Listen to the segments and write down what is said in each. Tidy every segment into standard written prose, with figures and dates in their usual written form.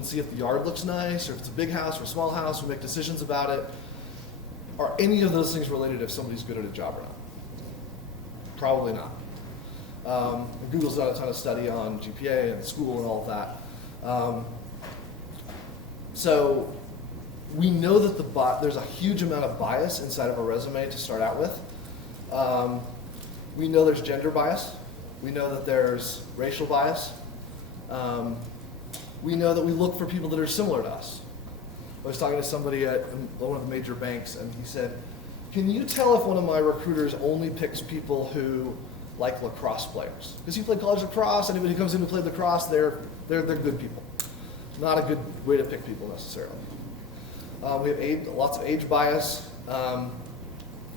and see if the yard looks nice, or if it's a big house or a small house. We make decisions about it. Are any of those things related if somebody's good at a job or not? Probably not. Google's done a ton of study on GPA and school and all of that. So we know that there's a huge amount of bias inside of a resume to start out with. We know there's gender bias. We know that there's racial bias. We know that we look for people that are similar to us. I was talking to somebody at one of the major banks, and he said, can you tell if one of my recruiters only picks people who like lacrosse players? Because you play college lacrosse, anybody who comes in to play lacrosse, they're good people. Not a good way to pick people necessarily. We have lots of age bias.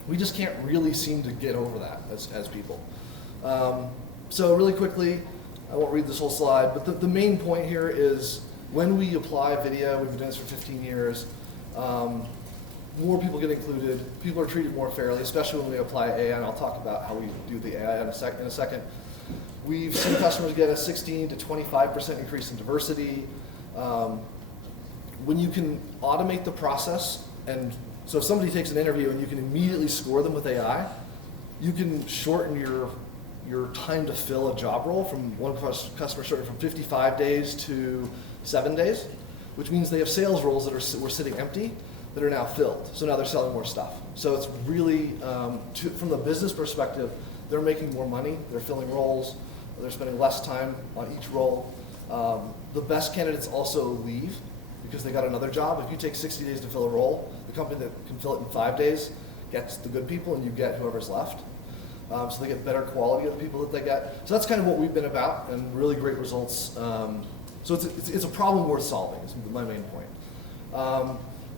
We just can't really seem to get over that as people. So really quickly, I won't read this whole slide, but the main point here is when we apply video, we've been doing this for 15 years, more people get included, people are treated more fairly, especially when we apply AI, and I'll talk about how we do the AI in a second. We've seen customers get a 16 to 25% increase in diversity. When you can automate the process, and so if somebody takes an interview and you can immediately score them with AI, you can shorten your time to fill a job role from one customer shortened from 55 days to 7 days, which means they have sales roles that were sitting empty that are now filled. So now they're selling more stuff. So it's really, from the business perspective, they're making more money, they're filling roles, they're spending less time on each role. The best candidates also leave because they got another job. If you take 60 days to fill a role, the company that can fill it in 5 days gets the good people and you get whoever's left. So they get better quality of the people that they get. So that's kind of what we've been about, and really great results. So it's a problem worth solving, is my main point.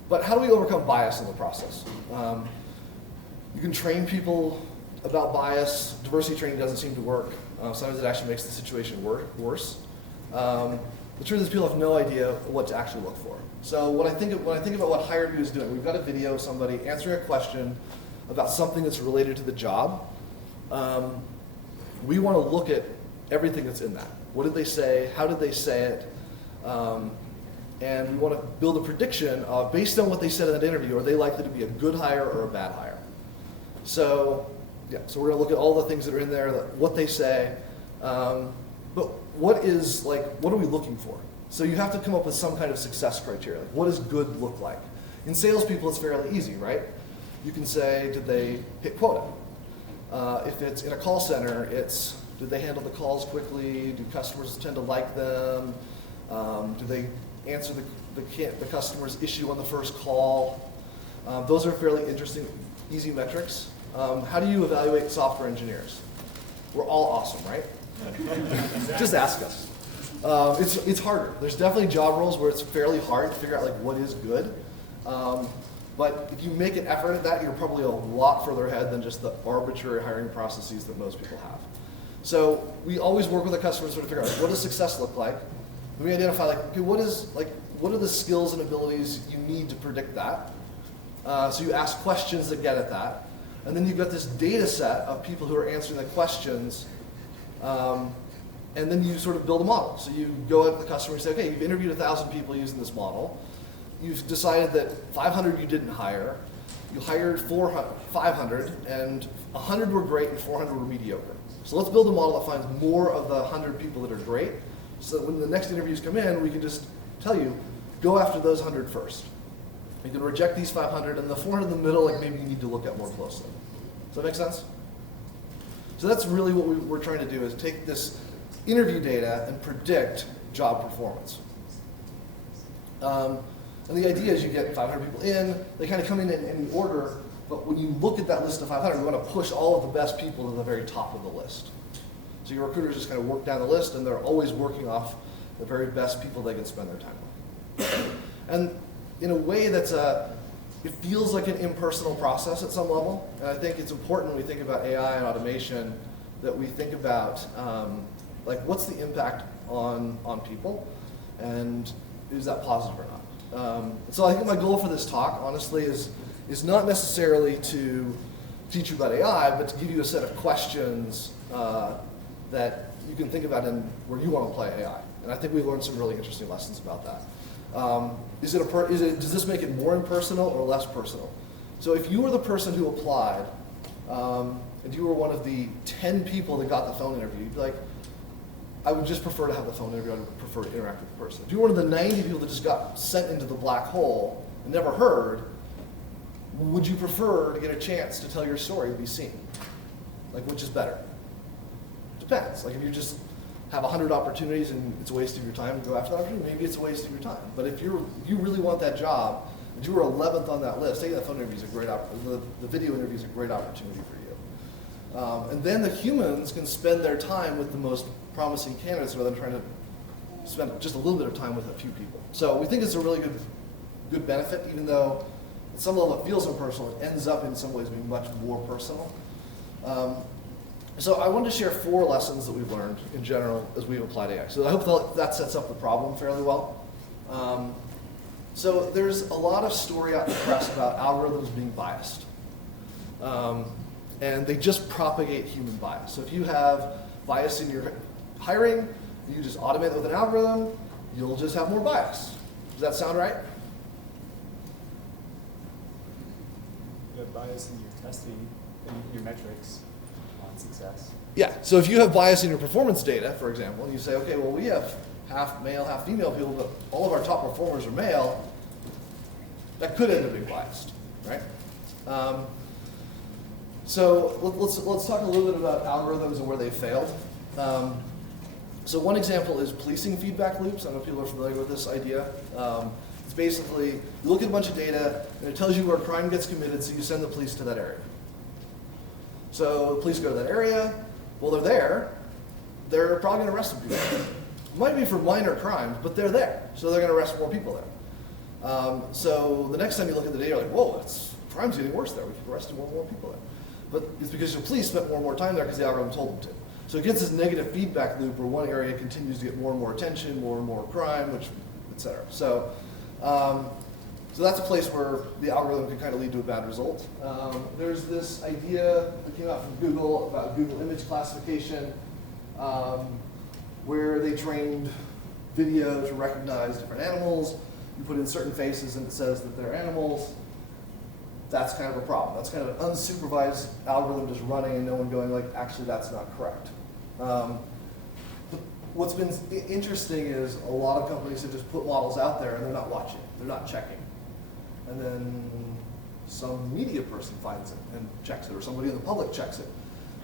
But how do we overcome bias in the process? You can train people about bias. Diversity training doesn't seem to work. Sometimes it actually makes the situation worse. The truth is people have no idea what to actually look for. So when I think about what HireVue is doing, we've got a video of somebody answering a question about something that's related to the job. We want to look at everything that's in that. What did they say? How did they say it? And we want to build a prediction based on what they said in that interview. Are they likely to be a good hire or a bad hire? So we're going to look at all the things that are in there, what they say. But what are we looking for? So you have to come up with some kind of success criteria. Like, what does good look like? In salespeople, it's fairly easy, right? You can say, did they hit quota? If it's in a call center, it's, did they handle the calls quickly? Do customers tend to like them? Do they answer the customer's issue on the first call? Those are fairly interesting, easy metrics. How do you evaluate software engineers? We're all awesome, right? Just ask us. It's harder. There's definitely job roles where it's fairly hard to figure out what is good. But if you make an effort at that, you're probably a lot further ahead than just the arbitrary hiring processes that most people have. So we always work with the customers to figure out what does success look like. And we identify okay, what are the skills and abilities you need to predict that. So you ask questions that get at that. And then you've got this data set of people who are answering the questions. And then you sort of build a model. So you go at the customer and say, okay, you've interviewed 1,000 people using this model. You've decided that 500 you didn't hire. You hired 500, and 100 were great and 400 were mediocre. So let's build a model that finds more of the 100 people that are great, so that when the next interviews come in, we can just tell you, go after those 100 first. You can reject these 500, and the 400 in the middle, maybe you need to look at more closely. Does that make sense? So that's really what we're trying to do, is take this interview data and predict job performance. And the idea is you get 500 people in, they kind of come in any order, but when you look at that list of 500, you want to push all of the best people to the very top of the list. So your recruiters just kind of work down the list, and they're always working off the very best people they can spend their time with. And in a way it feels like an impersonal process at some level, and I think it's important when we think about AI and automation that we think about what's the impact on people, and is that positive or not? So I think my goal for this talk, honestly, is not necessarily to teach you about AI, but to give you a set of questions that you can think about where you want to apply AI. And I think we've learned some really interesting lessons about that. Does this make it more impersonal or less personal? So if you were the person who applied, and you were one of the 10 people that got the phone interview, you'd be like, I would just prefer to have the phone interview, I would prefer to interact with the person. If you were one of the 90 people that just got sent into the black hole and never heard, would you prefer to get a chance to tell your story and be seen? Like, which is better? Depends. Like, if you just have 100 opportunities and it's a waste of your time to go after that opportunity, maybe it's a waste of your time. But if you really want that job, and you were 11th on that list, taking that phone interview is a great the video interview is a great opportunity for you. And then the humans can spend their time with the most promising candidates rather than trying to spend just a little bit of time with a few people. So we think it's a really good benefit, even though at some level it feels impersonal, it ends up in some ways being much more personal. So I wanted to share 4 lessons that we've learned in general as we've applied AI. So I hope that sets up the problem fairly well. So there's a lot of story out in the press about algorithms being biased. And they just propagate human bias. So if you have bias in your hiring, you just automate it with an algorithm, you'll just have more bias. Does that sound right? You have bias in your testing, and your metrics on success. Yeah, so if you have bias in your performance data, for example, and you say, okay, well, we have half male, half female people, but all of our top performers are male, that could end up being biased, right? So let's talk a little bit about algorithms and where they failed. So one example is policing feedback loops. I don't know if people are familiar with this idea. It's basically, you look at a bunch of data, and it tells you where crime gets committed, so you send the police to that area. So the police go to that area. Well, they're there. They're probably going to arrest some people. It might be for minor crimes, but they're there, so they're going to arrest more people there. So the next time you look at the data, you're like, whoa, crime's getting worse there. We could arrest more people there. But it's because your police spent more and more time there because the algorithm told them to. So it gets this negative feedback loop where one area continues to get more and more attention, more and more crime, which, et cetera. So that's a place where the algorithm can kind of lead to a bad result. There's this idea that came out from Google about Google image classification, where they trained video to recognize different animals. You put in certain faces and it says that they're animals. That's kind of a problem. That's kind of an unsupervised algorithm just running and no one going like, actually that's not correct. What's been interesting is a lot of companies have just put models out there and they're not watching, they're not checking. And then some media person finds it and checks it, or somebody in the public checks it.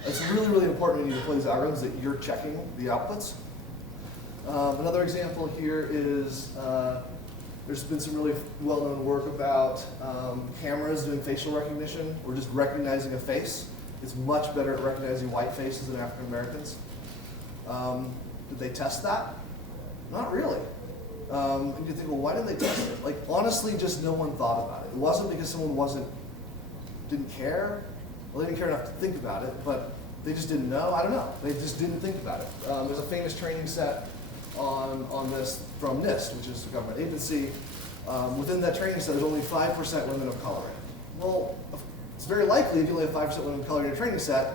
It's really, really important when you deploy these algorithms that you're checking the outputs. Another example here is there's been some really well-known work about cameras doing facial recognition or just recognizing a face. It's much better at recognizing white faces than African Americans. Did they test that? Not really. And you think, well, why didn't they test it? Like, honestly, just no one thought about it. It wasn't because someone didn't care. Well, they didn't care enough to think about it, but they just didn't know. I don't know. They just didn't think about it. There's a famous training set on this from NIST, which is a government agency. Within that training set, there's only 5% women of color. Well, it's very likely if you only have 5% women of color in your training set,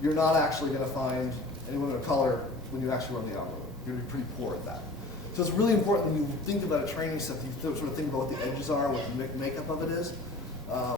you're not actually going to find any women of color when you actually run the algorithm. You're going to be pretty poor at that. So it's really important when you think about a training set, that you sort of think about what the edges are, what the makeup of it is.